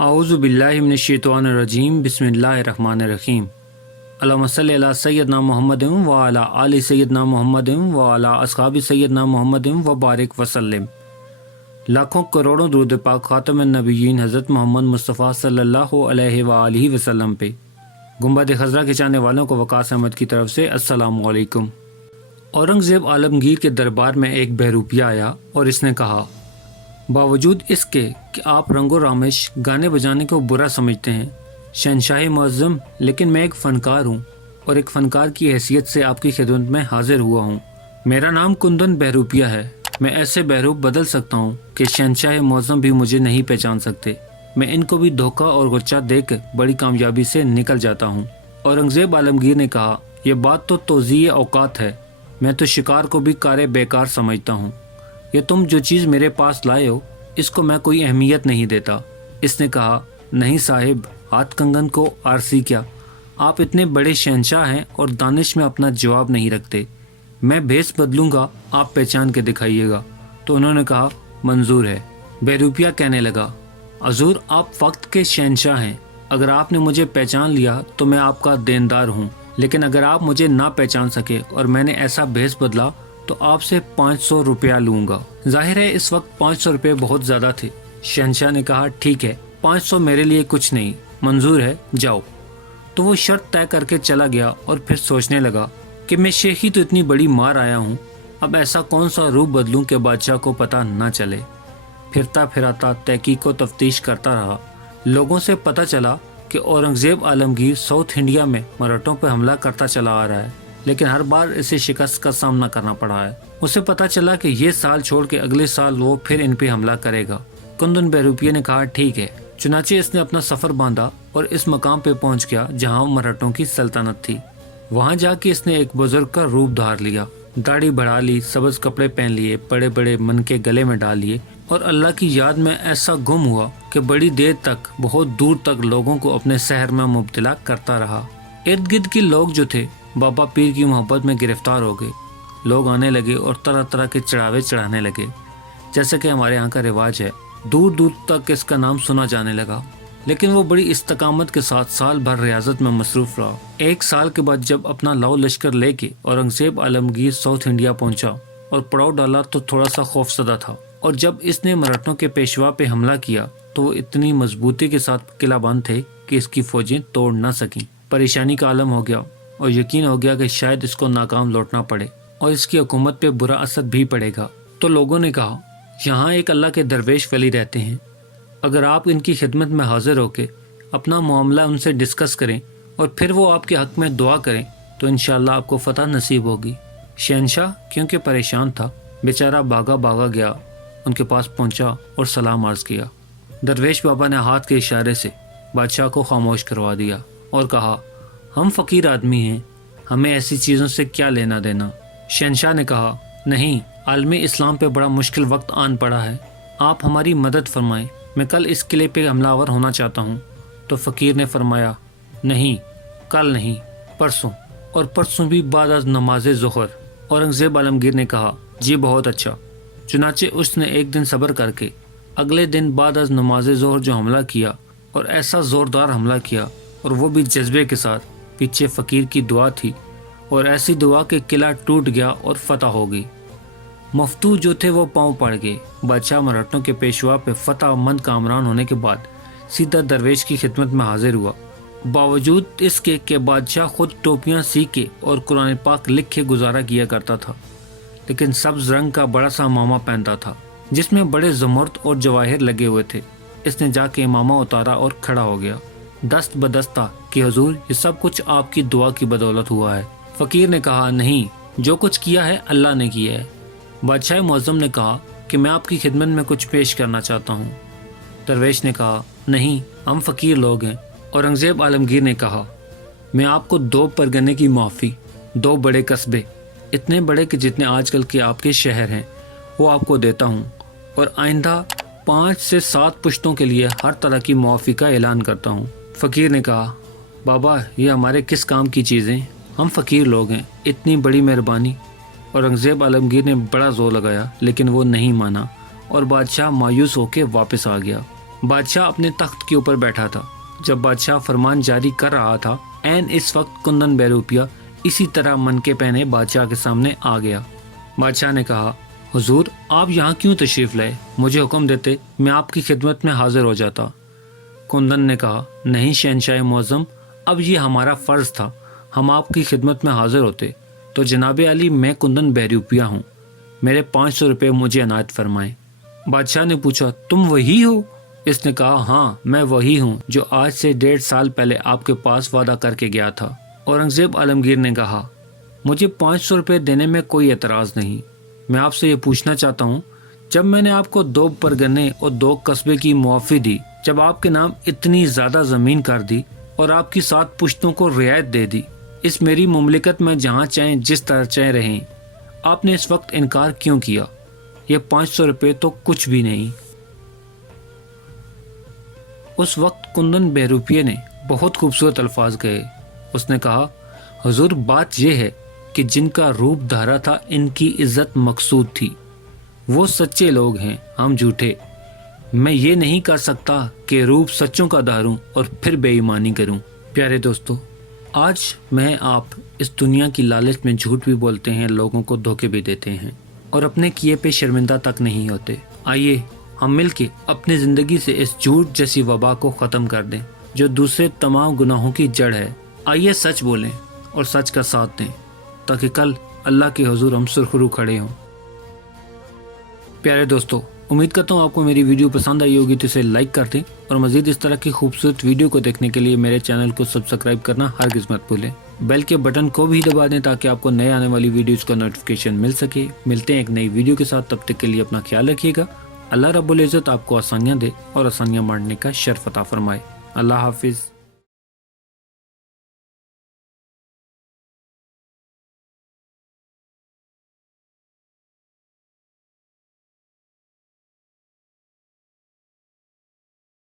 اعوذ باللہ من الشیطان الرجیم بسم اللہ الرحمن الرحیم اللہم صلی علی سیدنا محمد وعلی آل سیدنا محمد وعلی اصحاب سیدنا محمد وبارک وسلم۔ لاکھوں کروڑوں درود پاک خاتم النبیین حضرت محمد مصطفیٰ صلی اللہ علیہ وآلہ وسلم پہ۔ گنبد خضرا کے چاہنے والوں کو وقاص احمد کی طرف سے السلام علیکم۔ اورنگزیب عالمگیر کے دربار میں ایک بہروپیہ آیا اور اس نے کہا، باوجود اس کے کہ آپ رنگ و رامش گانے بجانے کو برا سمجھتے ہیں شہنشاہ معظم، لیکن میں ایک فنکار ہوں اور ایک فنکار کی حیثیت سے آپ کی خدمت میں حاضر ہوا ہوں۔ میرا نام کندن بہروپیہ ہے۔ میں ایسے بہروپ بدل سکتا ہوں کہ شہنشاہ معظم بھی مجھے نہیں پہچان سکتے۔ میں ان کو بھی دھوکہ اور غچہ دے کر بڑی کامیابی سے نکل جاتا ہوں۔ اورنگزیب عالمگیر نے کہا، یہ بات تو توزیع اوقات ہے، میں تو شکار کو بھی کار بیکار سمجھتا ہوں۔ یہ تم جو چیز میرے پاس لائے ہو اس کو میں کوئی اہمیت نہیں دیتا۔ اس نے کہا، نہیں صاحب، ہاتھ کنگن کو آرسی کیا، آپ اتنے بڑے شہنشاہ ہیں اور دانش میں اپنا جواب نہیں رکھتے۔ میں بھیس بدلوں گا، آپ پہچان کے دکھائیے گا۔ تو انہوں نے کہا، منظور ہے۔ بہروپیہ کہنے لگا، حضور آپ وقت کے شہنشاہ ہیں، اگر آپ نے مجھے پہچان لیا تو میں آپ کا دیندار ہوں، لیکن اگر آپ مجھے نہ پہچان سکے اور میں نے ایسا بھیس بدلا تو آپ سے 500 روپیہ لوں گا۔ ظاہر ہے اس وقت 500 روپے بہت زیادہ تھے۔ شہنشاہ نے کہا، ٹھیک ہے، 500 میرے لیے کچھ نہیں، منظور ہے، جاؤ۔ تو وہ شرط طے کر کے چلا گیا اور پھر سوچنے لگا کہ میں شیخی تو اتنی بڑی مار آیا ہوں، اب ایسا کون سا روپ بدلوں کہ بادشاہ کو پتہ نہ چلے۔ پھرتا پھراتا تحقیق و تفتیش کرتا رہا۔ لوگوں سے پتہ چلا کہ اورنگزیب عالمگیر ساؤتھ انڈیا میں مراٹھوں پہ حملہ کرتا چلا آ رہا ہے، لیکن ہر بار اسے شکست کا سامنا کرنا پڑا ہے۔ اسے پتہ چلا کہ یہ سال چھوڑ کے اگلے سال وہ پھر ان پہ حملہ کرے گا۔ کندن بہروپیہ نے کہا، ٹھیک ہے۔ چنانچہ اس نے اپنا سفر باندھا اور اس مقام پہ پہنچ گیا جہاں مراٹھوں کی سلطنت تھی۔ وہاں جا کے اس نے ایک بزرگ کا روپ دھار لیا، داڑھی بڑھا لی، سبز کپڑے پہن لیے، بڑے بڑے من کے گلے میں ڈال لیے اور اللہ کی یاد میں ایسا گم ہوا کہ بڑی دیر تک بہت دور تک لوگوں کو اپنے سحر میں مبتلا کرتا رہا۔ ارد گرد کے لوگ جو تھے بابا پیر کی محبت میں گرفتار ہو گئے۔ لوگ آنے لگے اور طرح طرح کے چڑھاوے چڑھانے لگے، جیسے کہ ہمارے یہاں کا رواج ہے۔ دور دور تک اس کا نام سنا جانے لگا، لیکن وہ بڑی استقامت کے ساتھ سال بھر ریاضت میں مصروف رہا۔ ایک سال کے بعد جب اپنا لاؤ لشکر لے کے اورنگزیب عالمگیر ساؤتھ انڈیا پہنچا اور پڑاؤ ڈالا تو تھوڑا سا خوفزدہ تھا، اور جب اس نے مراٹھوں کے پیشوا پہ حملہ کیا تو وہ اتنی مضبوطی کے ساتھ قلعہ بند تھے کہ اس کی فوجیں توڑ نہ سکیں۔ پریشانی کا عالم ہو گیا اور یقین ہو گیا کہ شاید اس کو ناکام لوٹنا پڑے اور اس کی حکومت پہ برا اثر بھی پڑے گا۔ تو لوگوں نے کہا، یہاں ایک اللہ کے درویش ولی رہتے ہیں، اگر آپ ان کی خدمت میں حاضر ہو کے اپنا معاملہ ان سے ڈسکس کریں اور پھر وہ آپ کے حق میں دعا کریں تو انشاءاللہ آپ کو فتح نصیب ہوگی۔ شہنشاہ کیونکہ پریشان تھا، بیچارہ بھاگا بھاگا گیا، ان کے پاس پہنچا اور سلام عرض کیا۔ درویش بابا نے ہاتھ کے اشارے سے بادشاہ کو خاموش کروا دیا اور کہا، ہم فقیر آدمی ہیں، ہمیں ایسی چیزوں سے کیا لینا دینا۔ شہنشاہ نے کہا، نہیں، عالم اسلام پہ بڑا مشکل وقت آن پڑا ہے، آپ ہماری مدد فرمائیں، میں کل اس قلعے پہ حملہ آور ہونا چاہتا ہوں۔ تو فقیر نے فرمایا، نہیں، کل نہیں، پرسوں، اور پرسوں بھی بعد از نماز ظہر۔ اورنگزیب عالمگیر نے کہا، جی بہت اچھا۔ چنانچہ اس نے ایک دن صبر کر کے اگلے دن بعد از نماز ظہر جو حملہ کیا، اور ایسا زوردار حملہ کیا، اور وہ بھی جذبے کے ساتھ۔ پیچھے فقیر کی دعا تھی، اور ایسی دعا کہ قلعہ ٹوٹ گیا اور فتح ہو گئی۔ مفتو جو تھے وہ پاؤں پڑ گئے۔ بادشاہ مراٹھوں کے پیشوا پہ فتح مند کامران ہونے کے بعد سیدھا درویش کی خدمت میں حاضر ہوا۔ باوجود اس کے کہ بادشاہ خود ٹوپیاں سی کے اور قرآن پاک لکھ کے گزارا کیا کرتا تھا، لیکن سبز رنگ کا بڑا سا امامہ پہنتا تھا جس میں بڑے زمرد اور جواہر لگے ہوئے تھے۔ اس نے جا کے امامہ اتارا اور کھڑا ہو گیا، دست بدستہ کہ حضور یہ سب کچھ آپ کی دعا کی بدولت ہوا ہے۔ فقیر نے کہا، نہیں، جو کچھ کیا ہے اللہ نے کیا ہے۔ بادشاہ معظم نے کہا کہ میں آپ کی خدمت میں کچھ پیش کرنا چاہتا ہوں۔ درویش نے کہا، نہیں، ہم فقیر لوگ ہیں۔ اورنگزیب عالمگیر نے کہا، میں آپ کو 2 پرگنے کی معافی، 2 بڑے قصبے، اتنے بڑے کہ جتنے آج کل کے آپ کے شہر ہیں، وہ آپ کو دیتا ہوں، اور آئندہ 5 سے 7 پشتوں کے لیے ہر طرح کی معافی کا اعلان کرتا ہوں۔ فقیر نے کہا، بابا یہ ہمارے کس کام کی چیزیں، ہم فقیر لوگ ہیں، اتنی بڑی مہربانی۔ اورنگزیب عالمگیر نے بڑا زور لگایا لیکن وہ نہیں مانا اور بادشاہ مایوس ہو کے واپس آ گیا۔ بادشاہ اپنے تخت کے اوپر بیٹھا تھا۔ جب بادشاہ فرمان جاری کر رہا تھا، عین اس وقت کندن بہروپیہ اسی طرح من کے پہنے بادشاہ کے سامنے آ گیا۔ بادشاہ نے کہا، حضور آپ یہاں کیوں تشریف لائے؟ مجھے حکم دیتے میں آپ کی خدمت میں حاضر ہو جاتا۔ کندن نے کہا، نہیں شہنشاہ معظم، اب یہ ہمارا فرض تھا، ہم آپ کی خدمت میں حاضر ہوتے تو جناب علی میں کندن بہروپیہ ہوں، میرے 500 روپے مجھے عنایت فرمائیں۔ بادشاہ نے پوچھا، تم وہی ہو؟ اس نے کہا، ہاں میں وہی ہوں جو آج سے 1.5 سال پہلے آپ کے پاس وعدہ کر کے گیا تھا۔ اورنگزیب عالمگیر نے کہا، مجھے 500 روپے دینے میں کوئی اعتراض نہیں، میں آپ سے یہ پوچھنا چاہتا ہوں، جب میں نے آپ کو 2 پرگنے اور 2 قصبے کی معافی دی، جب آپ کے نام اتنی زیادہ زمین کر دی اور آپ کی 7 پشتوں کو رعایت دے دی، اس میری مملکت میں جہاں چاہیں جس طرح چاہیں رہیں، آپ نے اس وقت انکار کیوں کیا؟ یہ 500 روپے تو کچھ بھی نہیں۔ اس وقت کندن بہروپیہ نے بہت خوبصورت الفاظ کہے۔ اس نے کہا، حضور بات یہ ہے کہ جن کا روپ دھارا تھا ان کی عزت مقصود تھی، وہ سچے لوگ ہیں، ہم جھوٹے۔ میں یہ نہیں کر سکتا کہ روپ سچوں کا دھاروں اور پھر بے ایمانی کروں۔ پیارے دوستو، آج میں آپ اس دنیا کی لالچ میں جھوٹ بھی بولتے ہیں، لوگوں کو دھوکے بھی دیتے ہیں اور اپنے کیے پہ شرمندہ تک نہیں ہوتے۔ آئیے ہم مل کے اپنی زندگی سے اس جھوٹ جیسی وبا کو ختم کر دیں جو دوسرے تمام گناہوں کی جڑ ہے۔ آئیے سچ بولیں اور سچ کا ساتھ دیں تاکہ کل اللہ کے حضور ہم سرخرو کھڑے ہوں۔ پیارے دوستو، امید کرتا ہوں آپ کو میری ویڈیو پسند آئی ہوگی تو اسے لائک کر دیں اور مزید اس طرح کی خوبصورت ویڈیو کو دیکھنے کے لیے میرے چینل کو سبسکرائب کرنا ہرگز مت بھولیں۔ بیل کے بٹن کو بھی دبا دیں تاکہ آپ کو نئے آنے والی ویڈیوز کا نوٹیفیکیشن مل سکے۔ ملتے ہیں ایک نئی ویڈیو کے ساتھ، تب تک کے لیے اپنا خیال رکھیے گا۔ اللہ رب العزت آپ کو آسانیاں دے اور آسانیاں بانٹنے کا شرف عطا فرمائے۔ اللہ حافظ۔